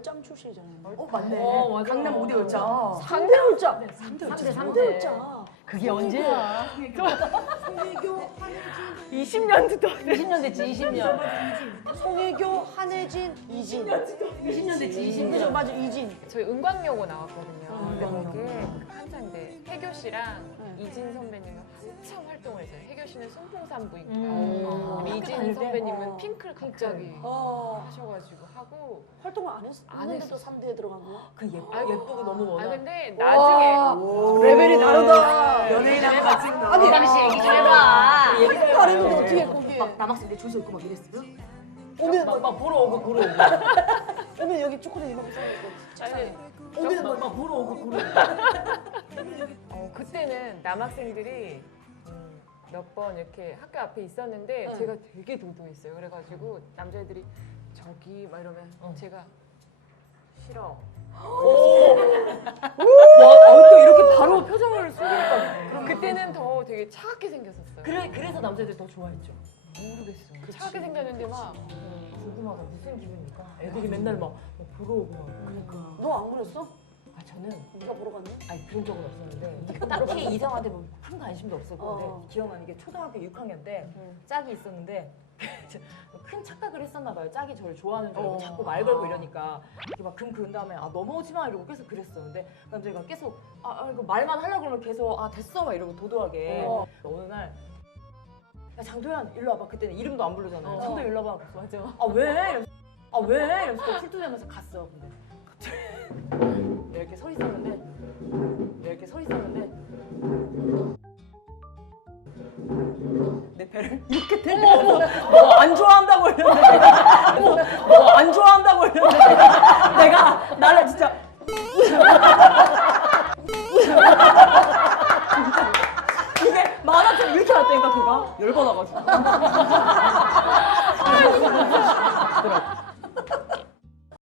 얼짱 출신이잖아요. 맞네. 맞아. 강남 5대 얼짱. 3대 얼짱. 3대. 얼짱. 그게 언제야? 송혜교, 한혜진. 20년도 더 20년 됐지, 20년. 송혜교, 한혜진, 이진. 20년 됐지, 20년. 그죠, 맞아, 이진. 저희 은광여고 나왔거든요. 근데 은광여고. 거기에 한창인데 혜교 씨랑 네. 이진 선배님은 한참 활동을 했어요. 혜교 씨는 순풍산부인과, 아, 이진 학교 다닐 때? 선배님은 핑클 갑자기 하셔가지고 하고. 활동을 안 안 했는데도 했었어. 3대에 들어간 거야? 그 예쁘고 너무 아 워낙. 근데 나중에 레벨이 다르다. 연예인하고 같이 있는 아니, 그 당시 얘기 좀 해봐. 얘기 좀 다른데 해봐요. 어떻게 거기에? 막 남학생들 줄 서 있고 막 이랬어요? 오늘 막 보러 오고. 오늘 여기 초콜릿 이만큼 아니, 오늘 막 보러 오고. 그때는 남학생들이 몇 번 이렇게 학교 앞에 있었는데 네. 제가 되게 도도했어요. 그래가지고 남자애들이 저기 막 이러면 제가 싫어. 또 이렇게 바로 표정을 숨기니까. 그때는 더 되게 차갑게 생겼었어요. 그래서 남자애들 더 좋아했죠. 모르겠어. 차갑게 생겼는데 막 궁금하다. 무슨 기분일까? 애들이 맨날 막 보러 오고 막. 그러니까. 너 안 그랬어? 저는 네가 보러 갔니? 아니 그런 적은 없었는데 딱히 이상한데 뭐 큰 관심도 없었고 기억나는 게 초등학교 6학년 때 짝이 있었는데 큰 착각을 했었나 봐요. 짝이 저를 좋아하는 줄 알고 자꾸 말 걸고 이러니까 이렇게 막 그은 다음에 넘어오지 마 이러고 계속 그랬어. 근데 남자애가 계속 이거 말만 하려고 그러면 계속 됐어 막 이러고 도도하게 어느 날 야 장도연 일로 와봐. 그때는 이름도 안 부르잖아요. 장도연 일로 와봐. 그래서 맞아. 왜? 이러면서 또 풀투대면서 갔어. 근데 갑자기 이렇게 서 있었는데 내 배를 이렇게 대면서 너가 안 좋아한다고 이러는데 너가 안 좋아한다고 이러는데 내가 나를 진짜 이게 만화처럼 이렇게 왔다니까 걔가 열받아가지고